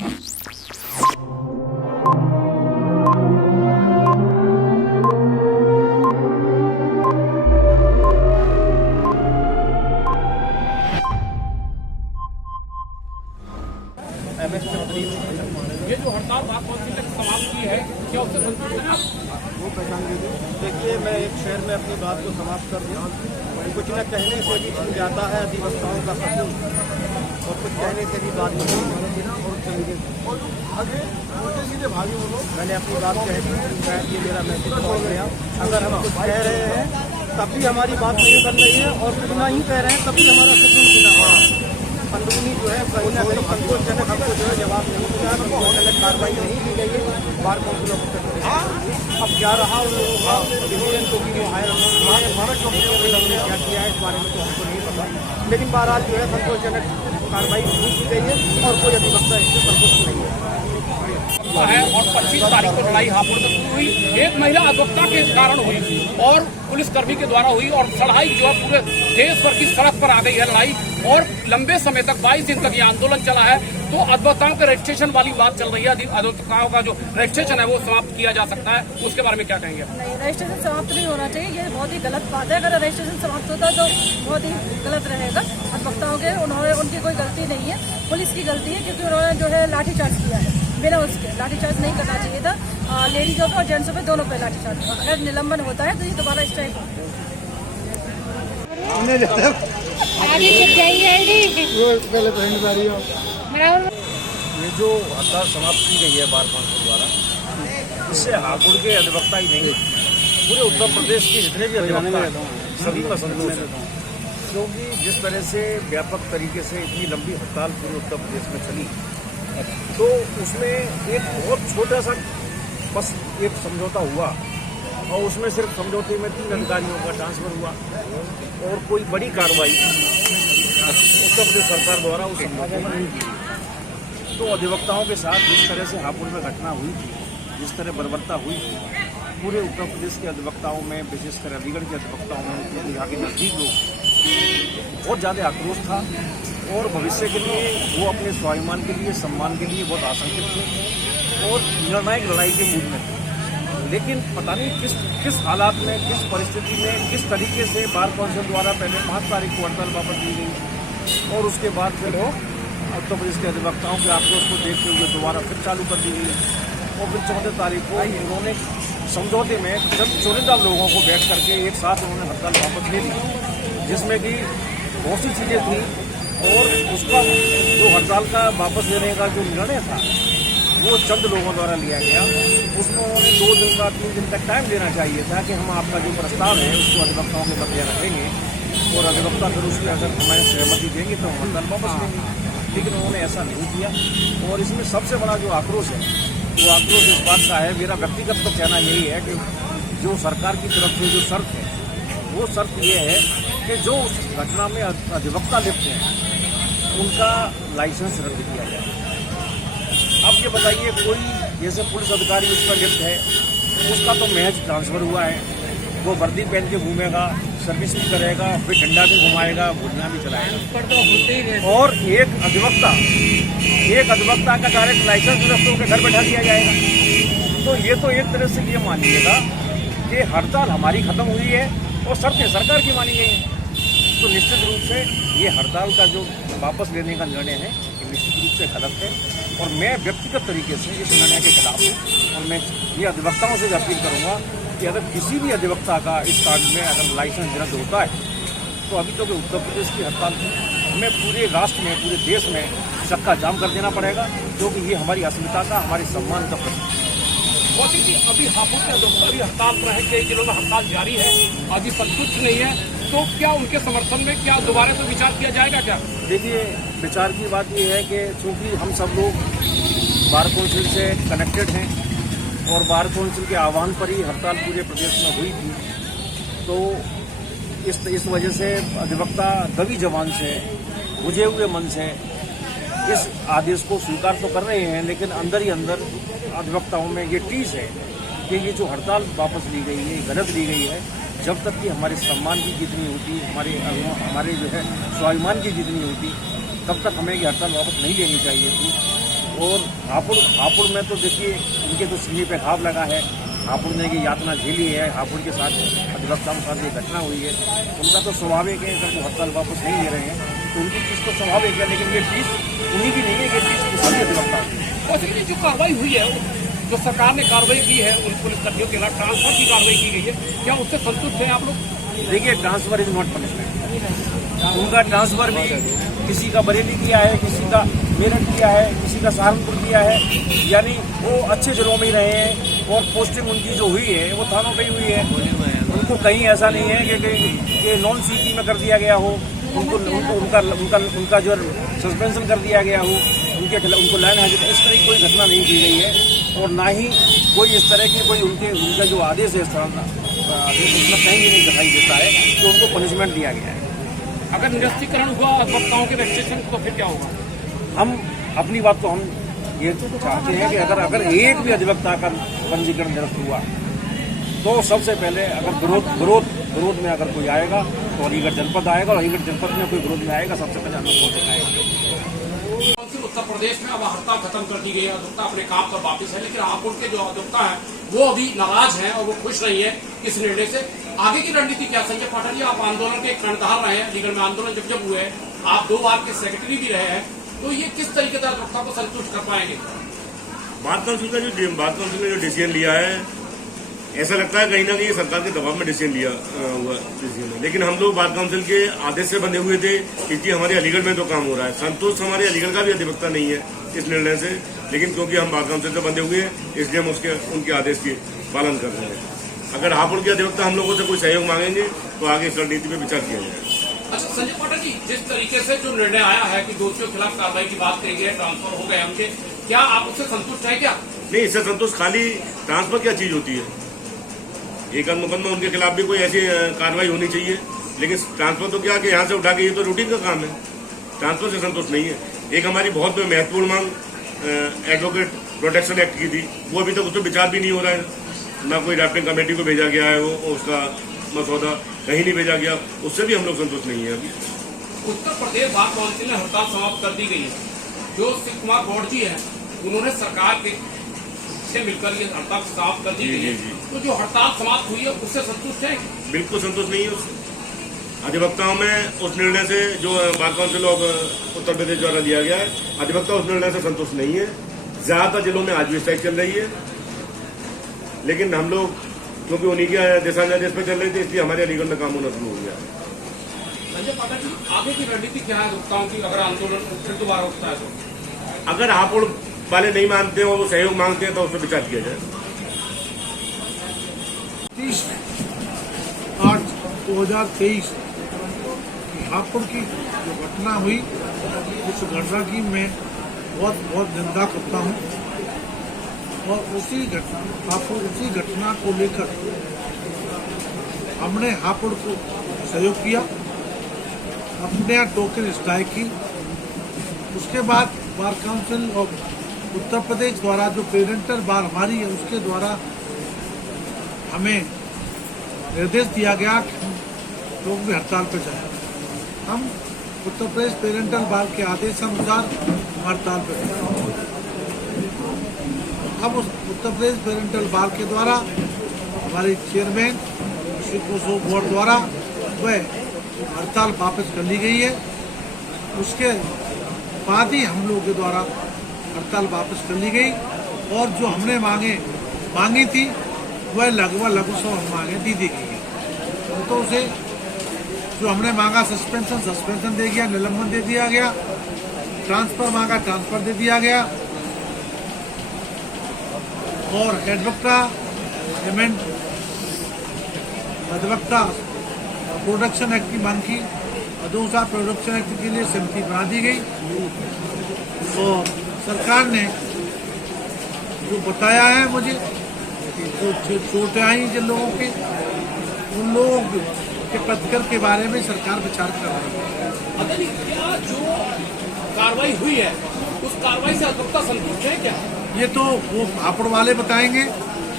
ये जो हड़ताल बात तक समाप्त की है, क्या उससे संतुष्ट हैं आप? वो पहचान लीजिए। देखिए, मैं एक शेर में अपनी बात को समाप्त कर दूँ। कुछ न कहने से भी छिन जाता है अधिवक्ताओं का सुकून, और कुछ कहने से भी बात नहीं। मैंने अपनी बात कह दी, शायद ये मेरा मैसेज पहुँच गया। अगर हम कुछ कह रहे हैं तब भी हमारी बात नहीं बन रही है, और कुछ नहीं कह रहे हैं तब भी हमारा सुकून सुना हुआ है। अंदरूनी जो है कहीं ना कहीं संतोषजनक हमको जो है जवाब नहीं मिला, संतोषजनक कार्रवाई नहीं की गई है bar council of Uttar Pradesh. अब क्या रहा उन लोगों का डिसीजन, को भी जो हायर क्या किया है इस बारे में तो हमको नहीं पता, लेकिन बहरहाल जो है संतोषजनक कार्रवाई नहीं की गई है और कोई अधिवक्ता इससे संतुष्ट नहीं है। और 25 तारीख को लड़ाई हापुड़ तक हुई, एक महिला अधिवक्ता के कारण हुई और पुलिसकर्मी के द्वारा हुई, और चढ़ाई जो है पूरे देश भर की सड़क पर आ गई है लड़ाई, और लंबे समय तक 22 दिन तक ये आंदोलन चला है। तो अधिवक्ताओं के रजिस्ट्रेशन वाली बात चल रही है, अधिवक्ताओं का जो रजिस्ट्रेशन है वो समाप्त किया जा सकता है, उसके बारे में क्या कहेंगे? नहीं, रजिस्ट्रेशन समाप्त नहीं होना चाहिए, ये बहुत ही गलत बात है। अगर रजिस्ट्रेशन समाप्त होता तो बहुत ही गलत रहेगा। अधिवक्ताओं के उनकी कोई गलती नहीं है, पुलिस की गलती है, क्योंकि उन्होंने जो है लाठीचार्ज किया है बिना उसके। लाठीचार्ज नहीं करना चाहिए था, लेडीजों पे और जेंट्सों पे दोनों पे लाठीचार्ज हुआ। अगर निलंबन होता है तो ये दोबारा स्ट्राइक होता है। ये जो हड़ताल समाप्त की गई है बार काउंसिल द्वारा, इससे हापुड़ के अधिवक्ता ही नहीं, पूरे उत्तर प्रदेश के जितने भी अधिवक्ता हैं सभी का संतोष है। क्योंकि जिस तरह से व्यापक तरीके से इतनी लंबी हड़ताल पूरे उत्तर प्रदेश में चली, तो उसमें एक बहुत छोटा सा बस एक समझौता हुआ, और उसमें सिर्फ समझौते में 3 अधिकारियों का ट्रांसफर हुआ, और कोई बड़ी कार्रवाई उत्तर प्रदेश सरकार द्वारा उस समझौते में नहीं की। तो अधिवक्ताओं के साथ जिस तरह से हापुड़ में घटना हुई थी, जिस तरह बर्बरता हुई थी, पूरे उत्तर प्रदेश के अधिवक्ताओं में, विशेषकर अलीगढ़ के अधिवक्ताओं में, यहाँ के नजदीक लोग बहुत ज़्यादा आक्रोश था, और भविष्य के लिए वो अपने स्वाभिमान के लिए, सम्मान के लिए बहुत आशंकित थे और निर्णायक लड़ाई के मूड में थे। लेकिन पता नहीं किस हालात में, किस परिस्थिति में, किस तरीके से बार काउंसिल द्वारा पहले 5 तारीख को हड़ताल वापस ली गई, और उसके बाद फिर उत्तर प्रदेश के अधिवक्ताओं के आक्रोश को देखते हुए दोबारा फिर चालू कर दी गई, और फिर 14 तारीख को उन्होंने समझौते में चुनिंदा लोगों को बैठ करके एक साथ उन्होंने हड़ताल वापस ले ली, जिसमें कि बहुत सी चीज़ें थी। और उसका जो हड़ताल का वापस लेने का जो निर्णय था वो चंद लोगों द्वारा लिया गया। उसमें उन्होंने 2 दिन का 3 दिन तक टाइम देना चाहिए था कि हम आपका जो प्रस्ताव है उसको अधिवक्ताओं के मध्य रखेंगे, और अधिवक्ता फिर उस पर अगर हमें सहमति देंगे तो हम हड़ताल वापस लेंगे। लेकिन उन्होंने ऐसा नहीं किया, और इसमें सबसे बड़ा जो आक्रोश है वो आक्रोश इस बात का है, मेरा व्यक्तिगत तो कहना यही है कि जो सरकार की तरफ से जो शर्त है वो शर्त ये है कि जो उस घटना में अधिवक्ता लिप्त हैं उनका लाइसेंस रद्द किया जाए। अब ये बताइए, कोई जैसे पुलिस अधिकारी उस पर लिप्त है, उसका तो महज ट्रांसफर हुआ है, वो वर्दी पहन के घूमेगा, सर्विस भी करेगा, फिर डंडा भी घुमाएगा, गोलियां भी चलाएगा, और एक अधिवक्ता का डायरेक्ट लाइसेंस रद्द होकर घर बैठा दिया जाएगा। तो ये तो एक तरह से ये मानिएगा कि हड़ताल हमारी खत्म हुई है और शर्तें सरकार की मानी गई हैं। तो निश्चित रूप से ये हड़ताल का जो वापस लेने का निर्णय है ये निश्चित रूप से गलत है, और मैं व्यक्तिगत तरीके से इस निर्णय के खिलाफ हूँ। और मैं ये अधिवक्ताओं से अपील करूँगा कि अगर किसी भी अधिवक्ता का इस कांड में अगर लाइसेंस रद्द होता है तो अभी तो उत्तर प्रदेश की हड़ताल थी, हमें पूरे राष्ट्र में, पूरे देश में चक्का जाम कर देना पड़ेगा, क्योंकि ये हमारी अस्मिता का, हमारे सम्मान का प्रतीक है। कौशिक जी, अभी हापुड़ के अधिवक्ता भी हड़ताल पर है, कई जिलों में हड़ताल जारी है, अभी संतुष्ट नहीं है, तो क्या उनके समर्थन में क्या दोबारा से विचार किया जाएगा क्या? देखिए, विचार की बात ये है कि चूँकि हम सब लोग बार काउंसिल से कनेक्टेड हैं, और बार काउंसिल के आह्वान पर ही हड़ताल पूरे प्रदेश में हुई थी, तो इस वजह से अधिवक्ता दबी जबान से, बुझे हुए मन से इस आदेश को स्वीकार तो कर रहे हैं, लेकिन अंदर ही अंदर अधिवक्ताओं में ये टीस है कि ये जो हड़ताल वापस ली गई है, गलत ली गई है। जब तक कि हमारे सम्मान की जितनी होती, हमारे जो है स्वाभिमान की जितनी होती, तब तक हमें ये हड़ताल वापस नहीं लेनी चाहिए थी। और हापुड़ में तो देखिए उनके तो सीने पे घाव लगा है, हापुड़ ने ये यातना झेली है, हापुड़ के साथ अधिवक्ता के साथ ये घटना हुई है। उनका तो स्वाभाविक है, अगर वो हड़ताल वापस नहीं ले रहे हैं तो उनकी चीज़ तो स्वाभाविक है, लेकिन ये चीज़ उन्हीं की नहीं है, ये चीज़ सभी अधिवक्ता की। और देखिए जो कार्रवाई हुई है, जो सरकार ने कार्रवाई की है उन पुलिसकर्मियों के खिलाफ ट्रांसफर की कार्रवाई की गई है, क्या उससे संतुष्ट हैं आप लोग? देखिए, ट्रांसफर इज नॉट पनिशमेंट। उनका ट्रांसफर भी किसी का बरेली किया है, किसी का मेरठ किया है, किसी का सहारनपुर किया है, यानी वो अच्छे जिलों में ही रहे हैं और पोस्टिंग उनकी जो हुई है वो थानों पे ही हुई है। उनको कहीं ऐसा नहीं है कि नॉन सिटी में कर दिया गया हो, उनका जो सस्पेंशन कर दिया गया हो, उनको लाइन हाजिर, इस तरह की कोई घटना नहीं की गई है और ना ही कोई इस तरह की कोई उनका जो आदेश है उसमें कहीं भी नहीं दिखाई देता है कि उनको पनिशमेंट दिया गया है। अगर निरस्तीकरण हुआ अधिवक्ताओं के रजिस्ट्रेशन तो फिर क्या होगा? हम अपनी बात तो हम ये चाहते हैं कि अगर एक भी अधिवक्ता का पंजीकरण निरस्त हुआ तो सबसे पहले अगर विरोध में अगर कोई आएगा तो अलीगढ़ जनपद आएगा, और अलीगढ़ जनपद में कोई विरोध में आएगा सबसे पहले हमें वो दिखाएगा। उत्तर प्रदेश में अब हड़ताल खत्म कर दी गई है, अधिवक्ता अपने काम पर वापस है, लेकिन हापुड़ के जो अधिवक्ता है वो अभी नाराज हैं और वो खुश नहीं है इस निर्णय से। आगे की रणनीति क्या? संजय पाठक जी, आप आंदोलन के कर्णधार रहे हैं, अलीगढ़ में आंदोलन जब हुए हैं, आप 2 बार के सेक्रेटरी भी रहे हैं, तो ये किस तरीके से अधिवक्ता को संतुष्ट कर पाएंगे? बार काउंसिल ने जो डिसीजन लिया है, ऐसा लगता है कहीं ना कहीं सरकार के दबाव में डिसीजन लिया हुआ डिसीजन है, लेकिन हम लोग बार काउंसिल के आदेश से बंधे हुए थे क्योंकि हमारे अलीगढ़ में तो काम हो रहा है। संतोष हमारे अलीगढ़ का भी अधिवक्ता नहीं है इस निर्णय से, लेकिन क्योंकि हम बार काउंसिल से बंधे हुए हैं इसलिए हम उनके आदेश के पालन कर रहे हैं। अगर हापुड़ के अधिवक्ता हम लोगों से कोई सहयोग मांगेंगे तो आगे इस रणनीति पर विचार किया जाएगा। अच्छा संजय पाठक जी, जिस तरीके से जो निर्णय आया है कि दोषियों के खिलाफ कार्रवाई की बात कही गई, ट्रांसफर हो गए उनके, क्या आप उससे संतुष्ट है? क्या नहीं, इससे संतोष खाली ट्रांसफर क्या चीज होती है? एक मुकदमा उनके खिलाफ भी कोई ऐसी कार्रवाई होनी चाहिए, लेकिन ट्रांसफर तो क्या कि यहाँ से उठा के, ये तो रूटीन का काम है, ट्रांसफर से संतोष नहीं है। एक हमारी बहुत महत्वपूर्ण मांग एडवोकेट प्रोटेक्शन एक्ट की थी, वो अभी तक उस पर विचार भी नहीं हो रहा है, ना कोई ड्राफ्टिंग कमेटी को भेजा गया है, वो उसका मसौदा कहीं नहीं भेजा गया, उससे भी हम लोग संतुष्ट नहीं है। अभी उत्तर प्रदेश बार काउंसिल ने हड़ताल समाप्त कर दी गई है। जो शिव कुमार गौड़ जी है उन्होंने सरकार के से मिलकर ये हड़ताल समाप्त कर दी गई है, तो जो हड़ताल समाप्त हुई है उससे संतुष्ट है? बिल्कुल संतुष्ट नहीं है उससे। अधिवक्ताओं में उस निर्णय से जो bar council of Uttar Pradesh द्वारा लिया गया है, अधिवक्ता उस निर्णय से संतुष्ट नहीं है। ज्यादातर जिलों में आज भी स्ट्राइक चल रही है, लेकिन हम लोग क्योंकि उन्हीं के दिशा निर्देश पे चल रहे थे इसलिए हमारे अलीगढ़ में काम होना शुरू हो गया। संजय पाठक जी, आगे की रणनीति क्या है अधिवक्ताओं की अगर आंदोलन फिर दोबारा उठता है तो? अगर हापुड़ वाले नहीं मानते हैं और वो सहयोग मांगते हैं तो उस पर विचार किया जाए। 30/8/2023 हापुड़ की जो घटना हुई, उस घटना की मैं बहुत निंदा करता हूँ और उसी घटना को लेकर हमने हापुड़ को सहयोग किया, अपने यहाँ टोकन स्ट्राइक की। उसके बाद bar council of Uttar Pradesh द्वारा जो पेरेंटल बार हमारी है उसके द्वारा हमें निर्देश दिया गया कि लोग भी हड़ताल पर जाए। हम उत्तर प्रदेश पेरेंटल बार के आदेशानुसार हड़ताल पर गए। अब उस उत्तर प्रदेश पेरेंटल बार के द्वारा हमारे चेयरमैन श्री कोसो बोर्ड द्वारा वह हड़ताल वापस कर ली गई है। उसके बाद ही हम लोगों के द्वारा हड़ताल वापस कर ली गई और जो हमने मांगी थी वह लगभग लघु सब मांगे दी गई है। तो उसे जो हमने मांगा सस्पेंशन दे गया, निलंबन दे दिया गया, ट्रांसफर मांगा ट्रांसफर दे दिया गया और अधिवक्ता प्रोडक्शन एक्ट की मांग की, दूसरा प्रोडक्शन एक्ट के लिए समिति बना दी गई और सरकार ने जो बताया है मुझे, जो छोटे आई जिन लोगों के, उन लोगों के प्रतिकर के बारे में सरकार विचार कर रही है। अगर क्या जो कार्रवाई हुई है उस कार्रवाई से अधिवक्ता संतुष्ट है क्या? ये तो वो हापुड़ वाले बताएंगे,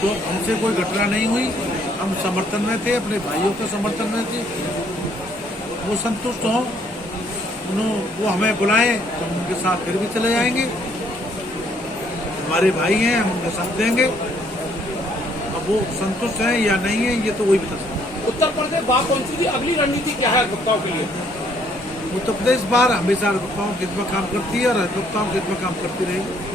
तो हमसे कोई घटना नहीं हुई, हम समर्थन में थे, अपने भाइयों के समर्थन में थे। वो संतुष्ट हों, वो हमें बुलाएं तो हम उनके साथ फिर भी चले जाएंगे। हमारे भाई हैं, हम उनका साथ देंगे। अब वो संतुष्ट हैं या नहीं है ये तो वही बता सकते हैं। उत्तर प्रदेश बार काउंसिल की अगली रणनीति क्या है अधिवक्ताओं के लिए? उत्तर प्रदेश बार हमेशा अधिवक्ताओं के हित में काम करती है और अधिवक्ताओं के हित में काम करती रहेगी।